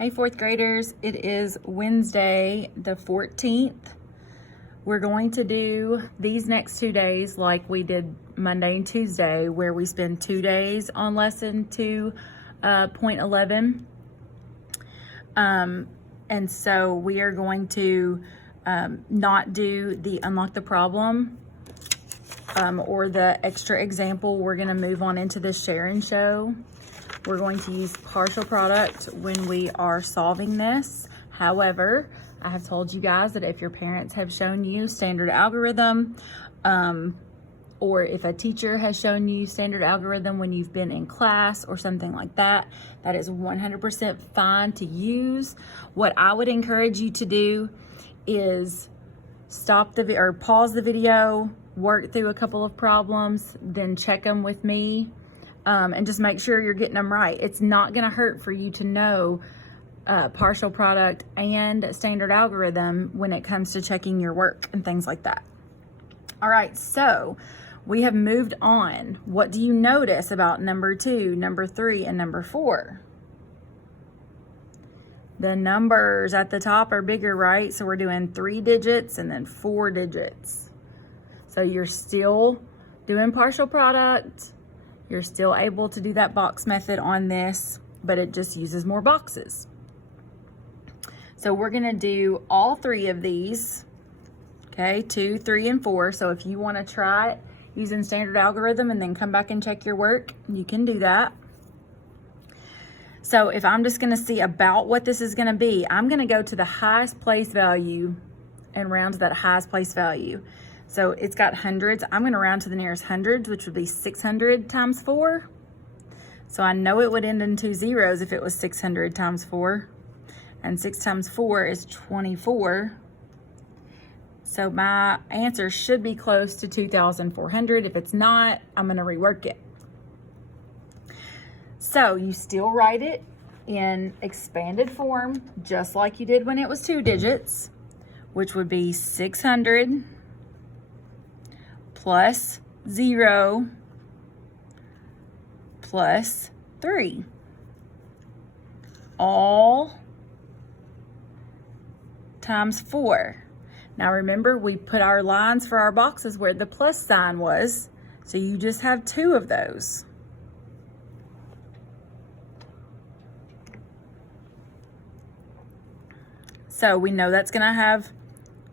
Hey, fourth graders, it is Wednesday the 14th. We're going to do these next 2 days like we did Monday and Tuesday, where we spend 2 days on lesson 2.11. And so we are going to not do the unlock the problem or the extra example. We're going to move on into the share and show. We're going to use partial product when we are solving this. However, I have told you guys that if your parents have shown you standard algorithm, or if a teacher has shown you standard algorithm when you've been in class or something like that, that is 100% fine to use. What I would encourage you to do is stop or pause the video, work through a couple of problems, then check them with me. And just make sure you're getting them right. It's not going to hurt for you to know partial product and standard algorithm when it comes to checking your work and things like that. All right, so we have moved on. What do you notice about number 2, number 3, and number 4? The numbers at the top are bigger, right? So we're doing 3 digits and then 4 digits. So you're still doing partial product. You're still able to do that box method on this, but it just uses more boxes. So we're gonna do all 3 of these, okay? 2, 3, and 4. So if you wanna try it using standard algorithm and then come back and check your work, you can do that. So if I'm just gonna see about what this is gonna be, I'm gonna go to the highest place value and round to that highest place value. So it's got hundreds. I'm going to round to the nearest hundreds, which would be 600 times 4. So I know it would end in 2 zeros if it was 600 times 4. And 6 times 4 is 24. So my answer should be close to 2,400. If it's not, I'm going to rework it. So you still write it in expanded form, just like you did when it was 2 digits, which would be 600 plus 0 plus 3, all times 4. Now remember, we put our lines for our boxes where the plus sign was, so you just have 2 of those. So we know that's going to have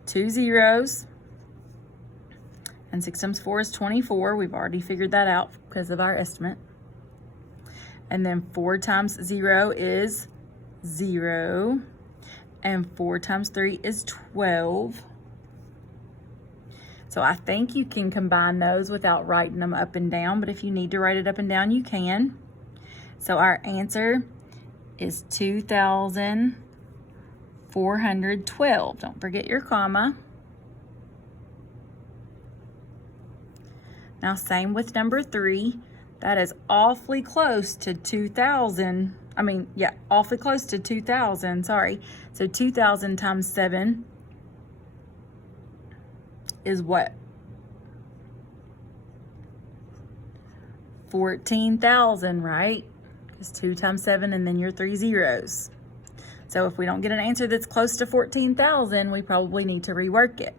2 zeros. And 6 times 4 is 24. We've already figured that out because of our estimate. And then 4 times 0 is 0. And 4 times 3 is 12. So I think you can combine those without writing them up and down. But if you need to write it up and down, you can. So our answer is 2,412. Don't forget your comma. Now, same with number 3. That is awfully close to 2,000. Awfully close to 2,000, sorry. So 2,000 times 7 is what? 14,000, right? It's 2 times 7 and then your 3 zeros. So if we don't get an answer that's close to 14,000, we probably need to rework it.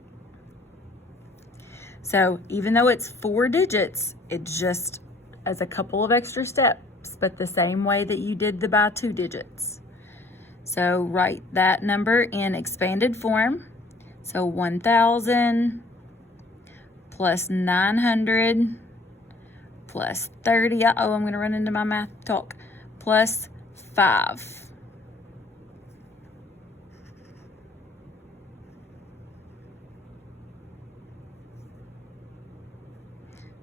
So even though it's 4 digits, it just has a couple of extra steps, but the same way that you did the by 2 digits. So write that number in expanded form. So 1,000 plus 900 plus 30. Uh-oh, I'm going to run into my math talk. Plus 5.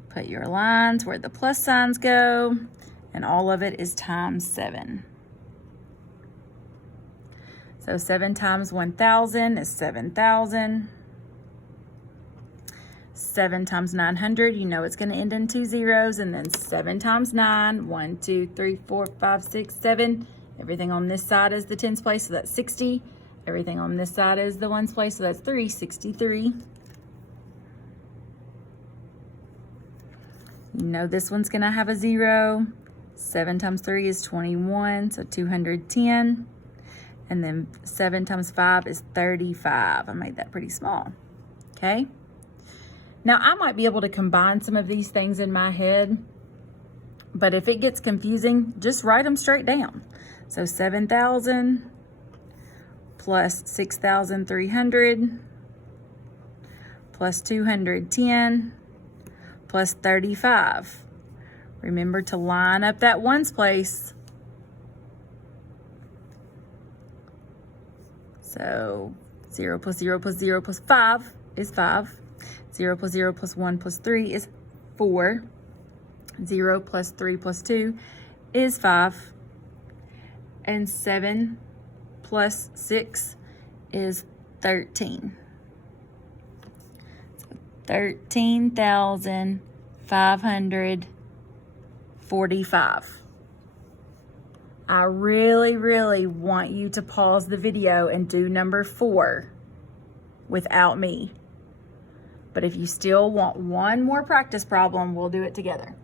Put your lines where the plus signs go, and all of it is times 7. So 7 times 1,000 is 7,000. 7 times 900, you know it's going to end in 2 zeros, and then 7 times 9, 1, 2, 3, 4, 5, 6, 7. Everything on this side is the tens place, so that's 60. Everything on this side is the ones place, so that's 3, 63. You know this one's gonna have a 0. 7 times 3 is 21, so 210. And then 7 times 5 is 35. I made that pretty small, okay? Now, I might be able to combine some of these things in my head, but if it gets confusing, just write them straight down. So 7,000 plus 6,300 plus 210 plus 35. Remember to line up that ones place. So 0 plus 0 plus 0 plus 5 is 5. 0 plus 0 plus 1 plus 3 is 4. 0 plus 3 plus 2 is 5. And 7 plus 6 is 13. So 13,545. I really, really want you to pause the video and do number 4 without me. But if you still want one more practice problem, we'll do it together.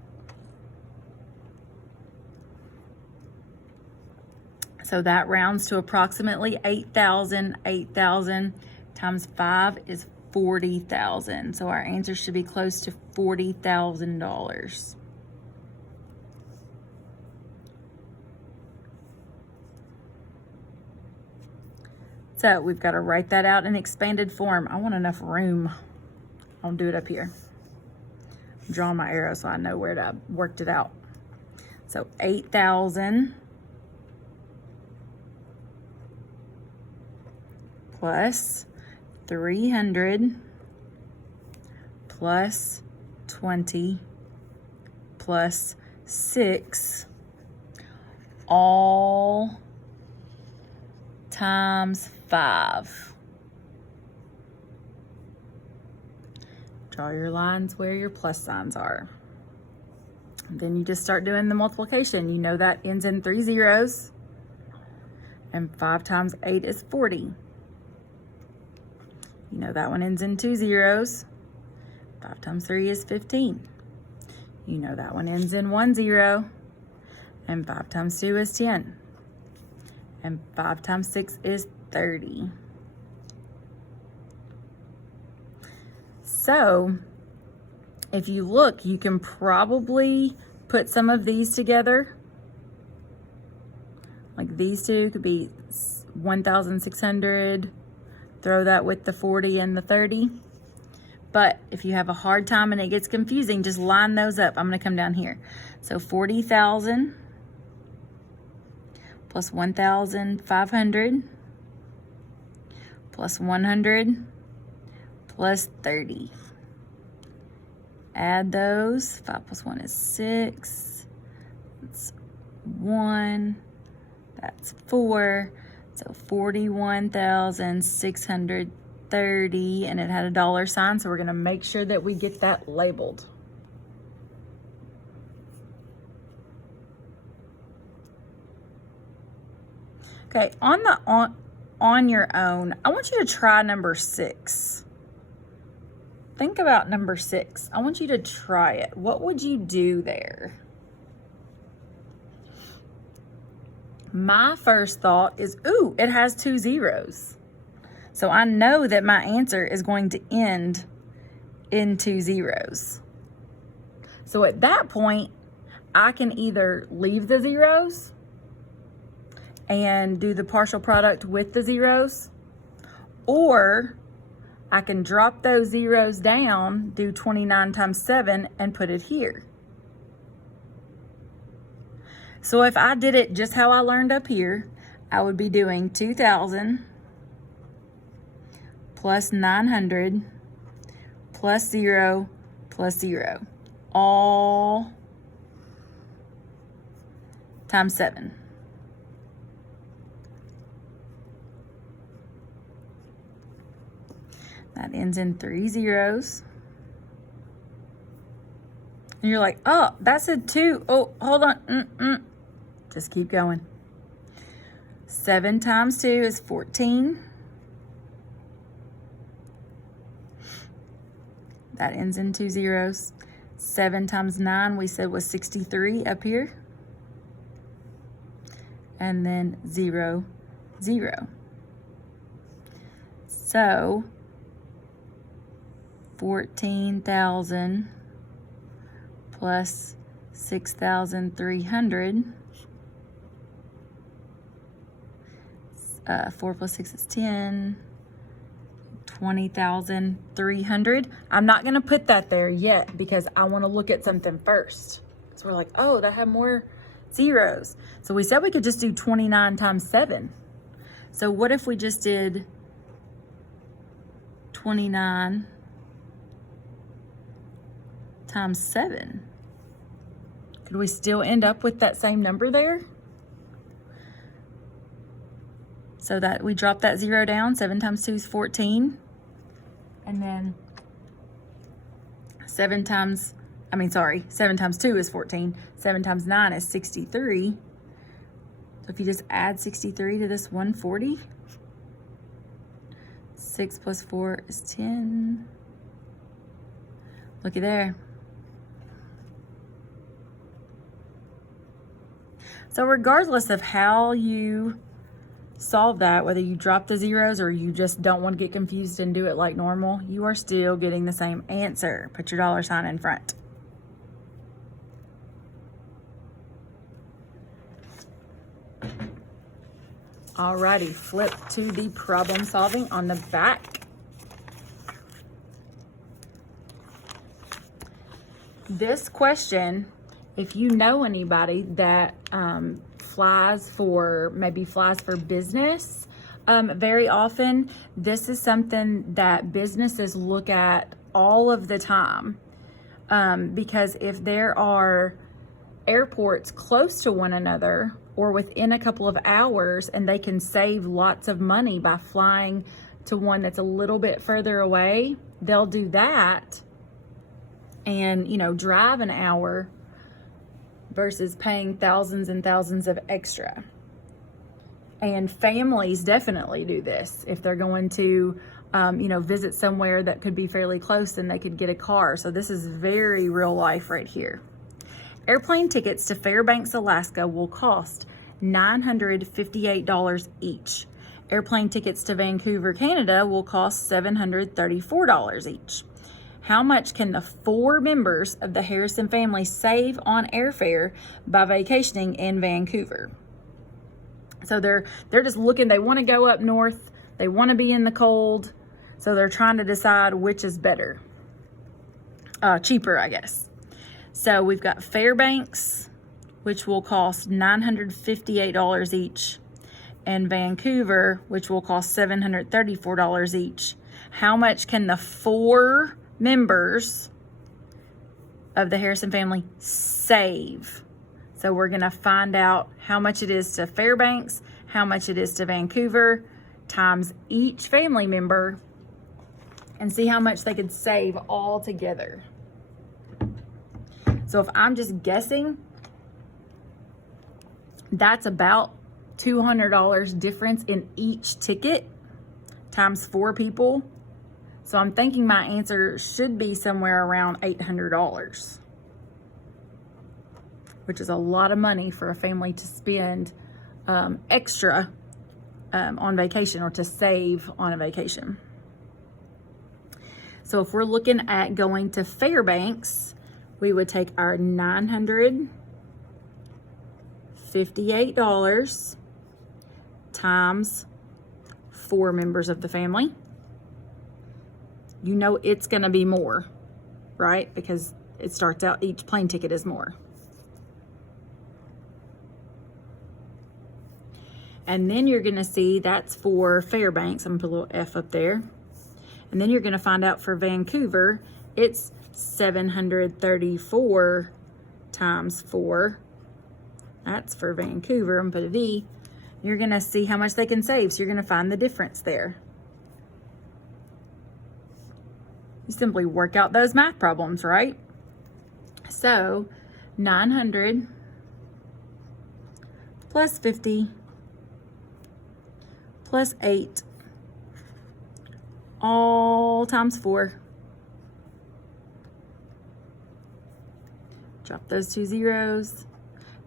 So that rounds to approximately 8,000. 8,000 times 5 is 40,000. So our answer should be close to $40,000. So we've got to write that out in expanded form. I want enough room. I'll do it up here. I'm drawing my arrow so I know where to worked it out. So 8,000 plus 300 plus 20 plus 6 all times 5. Draw your lines where your plus signs are. Then you just start doing the multiplication. You know that ends in 3 zeros. And 5 times 8 is 40. You know that one ends in 2 zeros. 5 times 3 is 15. You know that one ends in 1 zero. And 5 times 2 is 10. And 5 times 6 is 30. So, if you look, you can probably put some of these together. Like these two could be 1,600. Throw that with the 40 and the 30. But if you have a hard time and it gets confusing, just line those up. I'm going to come down here. So 40,000 plus 1,500 plus 100 plus 30. Add those. 5 plus 1 is 6. That's 1. That's 4. So 41,630, and it had a dollar sign, so we're going to make sure that we get that labeled. Okay, on your own, I want you to try number 6. Think about number 6. I want you to try it. What would you do there? My first thought is, ooh, it has 2 zeros. So I know that my answer is going to end in 2 zeros. So at that point, I can either leave the zeros and do the partial product with the zeros, or I can drop those zeros down, do 29 times 7, and put it here. So if I did it just how I learned up here, I would be doing 2,000 plus 900 plus 0 plus 0, all times 7. That ends in 3 zeros. And you're like, oh, that said 2. Oh, hold on. Just keep going. 7 times 2 is 14. That ends in 2 zeros. 7 times 9 we said was 63 up here. And then 0, 0. So 14,000 plus 6,300. 4 plus 6 is 10. 20,300. I'm not going to put that there yet because I want to look at something first. So we're like, oh, that have more zeros. So we said we could just do 29 times 7. So what if we just did 29 times 7? Could we still end up with that same number there? So that we drop that 0 down. 7 times 2 is 14. And then 7 times 2 is 14. 7 times 9 is 63. So if you just add 63 to this 140, 6 plus 4 is 10. Looky there. So regardless of how you solve that, whether you drop the zeros or you just don't want to get confused and do it like normal, you are still getting the same answer. Put your dollar sign in front. Alrighty, flip to the problem solving on the back. This question, if you know anybody that flies for business, very often this is something that businesses look at all of the time, because if there are airports close to one another or within a couple of hours and they can save lots of money by flying to one that's a little bit further away, they'll do that and, you know, drive an hour versus paying thousands and thousands of extra. And families definitely do this. If they're going to, visit somewhere that could be fairly close, then they could get a car. So this is very real life right here. Airplane tickets to Fairbanks, Alaska will cost $958 each. Airplane tickets to Vancouver, Canada will cost $734 each. How much can the 4 members of the Harrison family save on airfare by vacationing in Vancouver? So they're just looking, they want to go up north, they want to be in the cold, so they're trying to decide which is better. Cheaper, I guess. So we've got Fairbanks, which will cost $958 each, and Vancouver, which will cost $734 each. How much can the 4 members of the Harrison family save? So we're going to find out how much it is to Fairbanks, how much it is to Vancouver, times each family member, and see how much they could save all together. So if I'm just guessing, that's about $200 difference in each ticket times 4 people. So I'm thinking my answer should be somewhere around $800, which is a lot of money for a family to spend extra on vacation, or to save on a vacation. So if we're looking at going to Fairbanks, we would take our $958 times 4 members of the family. You know it's going to be more, right? Because it starts out, each plane ticket is more. And then you're going to see that's for Fairbanks. I'm going to put a little F up there. And then you're going to find out for Vancouver, it's 734 times 4. That's for Vancouver. I'm going to put a V. You're going to see how much they can save. So you're going to find the difference there. You simply work out those math problems, right? So 900 plus 50 plus 8 all times 4. Drop those 2 zeros.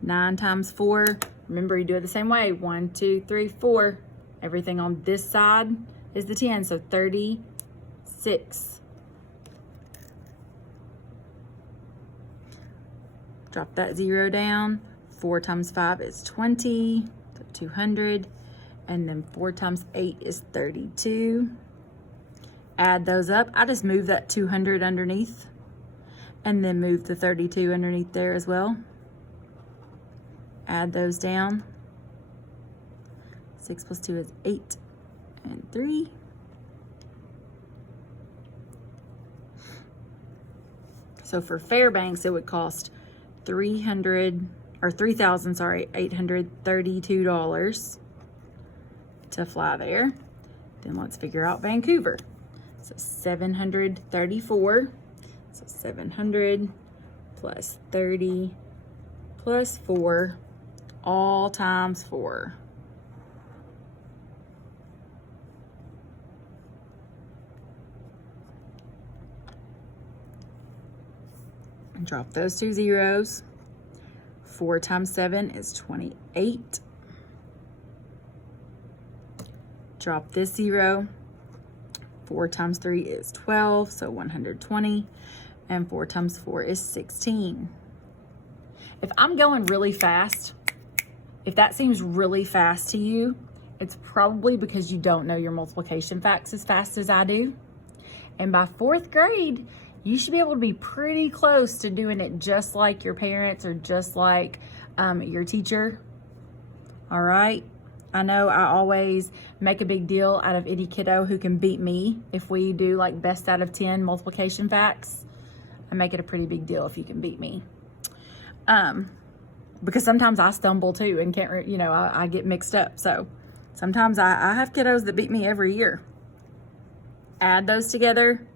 9 times 4. Remember, you do it the same way. 1, 2, 3, 4. Everything on this side is the 10, so 36. Drop that 0 down. 4 times 5 is 20, so 200. And then 4 times 8 is 32. Add those up. I just move that 200 underneath and then move the 32 underneath there as well. Add those down. 6 plus 2 is 8 and 3. So for Fairbanks, it would cost $832 to fly there. Then let's figure out Vancouver. So 734. So 700 plus 30 plus 4, all times 4. And drop those 2 zeros. 4 times 7 is 28. Drop this 0. 4 times 3 is 12, so 120. And 4 times 4 is 16. If I'm going really fast, if that seems really fast to you, it's probably because you don't know your multiplication facts as fast as I do. And by 4th grade, you should be able to be pretty close to doing it just like your parents or just like your teacher. All right. I know I always make a big deal out of any kiddo who can beat me if we do like best out of 10 multiplication facts. I make it a pretty big deal if you can beat me. Because sometimes I stumble too and can't, I get mixed up. So sometimes I have kiddos that beat me every year. Add those together.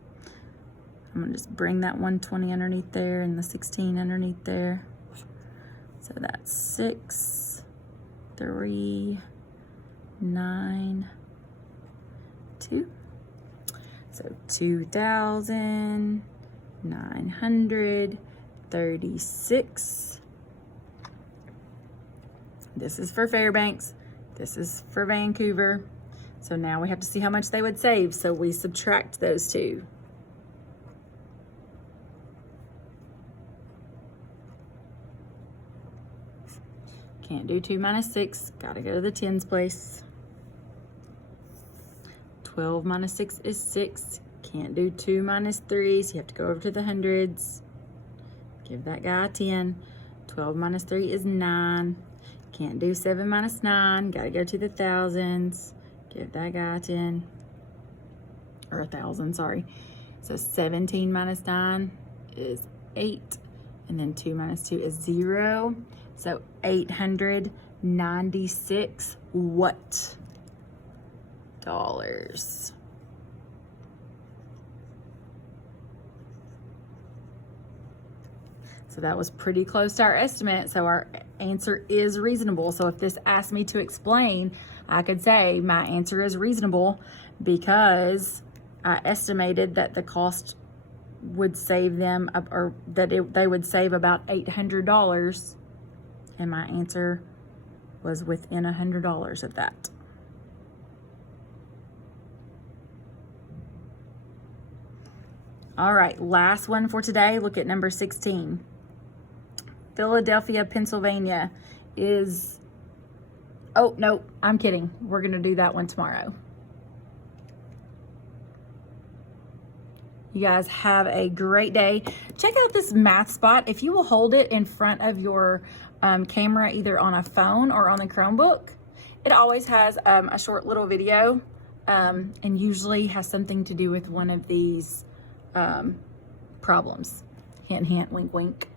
I'm gonna just bring that 120 underneath there and the 16 underneath there. So that's 6, 3, 9, 2. So 2,936. This is for Fairbanks. This is for Vancouver. So now we have to see how much they would save. So we subtract those 2. Can't do 2 minus 6. Gotta go to the tens place. 12 minus 6 is 6. Can't do 2 minus 3, so you have to go over to the hundreds. Give that guy a 10. 12 minus 3 is 9. Can't do 7 minus 9. Gotta go to the thousands. Give that guy a 10. Or 1,000, sorry. So 17 minus 9 is 8. And then 2 minus 2 is 0. So 896 what? Dollars. So that was pretty close to our estimate. So our answer is reasonable. So if this asked me to explain, I could say my answer is reasonable because I estimated that the cost would save them, or that they would save about $800. And my answer was within $100 of that. All right, last one for today. Look at number 16. Philadelphia, Pennsylvania is, oh, no, I'm kidding. We're gonna do that one tomorrow. You guys have a great day. Check out this math spot. If you will hold it in front of your camera, either on a phone or on a Chromebook, it always has a short little video and usually has something to do with one of these problems. Hint, hint, wink, wink.